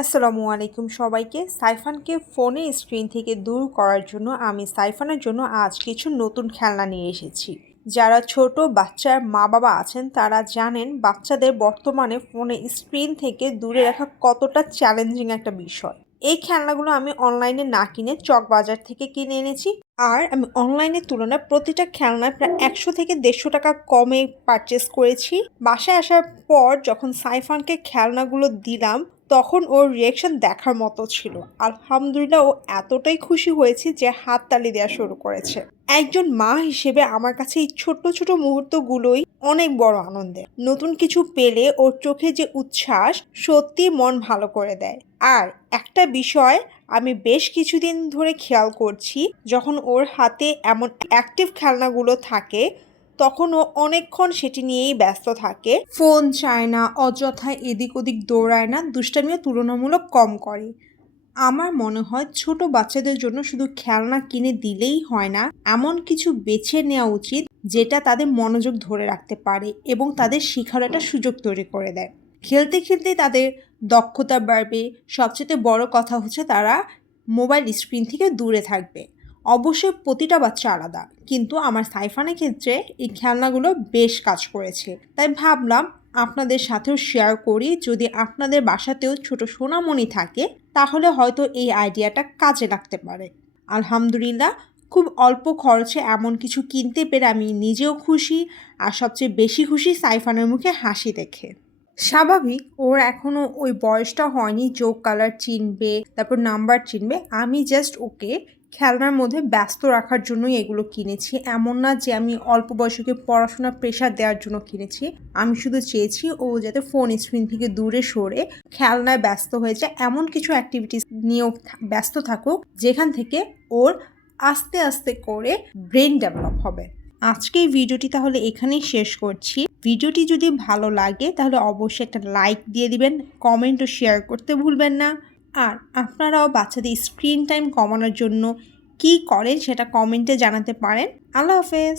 আসসালামু আলাইকুম সবাইকে। সাইফানকে ফোনের স্ক্রিন থেকে দূর করার জন্য আমি সাইফানের জন্য আজ কিছু নতুন খেলনা নিয়ে এসেছি। যারা ছোট বাচ্চার মা-বাবা আছেন তারা জানেন বাচ্চাদের বর্তমানে ফোনের স্ক্রিন থেকে দূরে রাখা কতটা চ্যালেঞ্জিং একটা বিষয়। এই খেলনাগুলো আমি অনলাইনে না কিনে চকবাজার থেকে কিনে এনেছি। আর আমি অনলাইনের তুলনায় প্রতিটা খেলনায় প্রায় ১০০ থেকে ১৫০ টাকা কমে পারচেজ করেছি। বাসায় আসার পর যখন সাইফানকে খেলনাগুলো দিলাম তখন ওর রিঅ্যাকশন দেখার মতো ছিল। আলহামদুলিল্লাহ ও এতটাই খুশি হয়েছে যে হাততালি দেওয়া শুরু করেছে। একজন মা হিসেবে আমার কাছে এই ছোট্ট ছোট মুহূর্তগুলোই অনেক বড় আনন্দের। নতুন কিছু পেলে ওর চোখে যে উচ্ছ্বাস সত্যি মন ভালো করে দেয়। আর একটা বিষয় আমি বেশ কিছুদিন ধরে খেয়াল করছি, যখন ওর হাতে এমন অ্যাক্টিভ খেলনাগুলো থাকে তখন ও অনেকক্ষণ সেটি নিয়েই ব্যস্ত থাকে, ফোন চায় না, অযথা এদিক ওদিক দৌড়ায় না, দুষ্টামিও তুলনামূলক কম করে। আমার মনে হয় ছোট বাচ্চাদের জন্য শুধু খেলনা কিনে দিলেই হয় না, এমন কিছু বেছে নেওয়া উচিত যেটা তাদের মনোযোগ ধরে রাখতে পারে এবং তাদের শেখার একটা সুযোগ তৈরি করে দেয়। খেলতে খেলতে তাদের দক্ষতা বাড়বে। সবচেয়ে বড় কথা হচ্ছে তারা মোবাইল স্ক্রিন থেকে দূরে থাকবে। অবশ্যই প্রতিটা বাচ্চা আলাদা, কিন্তু আমার সাইফানের ক্ষেত্রে এই খেলনাগুলো বেশ কাজ করেছে। তাই ভাবলাম আপনাদের সাথেও শেয়ার করি। যদি আপনাদের বাসাতেও ছোট সোনামণি থাকে তাহলে হয়তো এই আইডিয়াটা কাজে লাগতে পারে। আলহামদুলিল্লাহ, খুব অল্প খরচে এমন কিছু কিনতে পেরে আমি নিজেও খুশি, আর সবচেয়ে বেশি খুশি সাইফানের মুখে হাসি দেখে। স্বাভাবিক, ওর এখনও ওই বয়সটা হয়নি যোগ কালার চিনবে, তারপর নাম্বার চিনবে। আমি জাস্ট ওকে খেলনার মধ্যে ব্যস্ত রাখার জন্যই এগুলো কিনেছি। এমন না যে আমি অল্প বয়সকে পড়াশোনার প্রেশার দেওয়ার জন্য কিনেছি। আমি শুধু চেয়েছি ও যাতে ফোন স্ক্রিন থেকে দূরে সরে খেলনায় ব্যস্ত হয়ে যায়, এমন কিছু অ্যাক্টিভিটিস নিয়েও ব্যস্ত থাকুক যেখান থেকে ওর আস্তে আস্তে করে ব্রেন ডেভেলপ হবে। আজকে এই ভিডিওটি তাহলে এখানেই শেষ করছি। ভিডিওটি যদি ভালো লাগে তাহলে অবশ্যই একটা লাইক দিয়ে দিবেন, কমেন্ট ও শেয়ার করতে ভুলবেন না। আর আপনারাও বাচ্চাদের স্ক্রিন টাইম কমানোর জন্য কী করেন সেটা কমেন্টে জানাতে পারেন। আল্লাহ হাফেজ।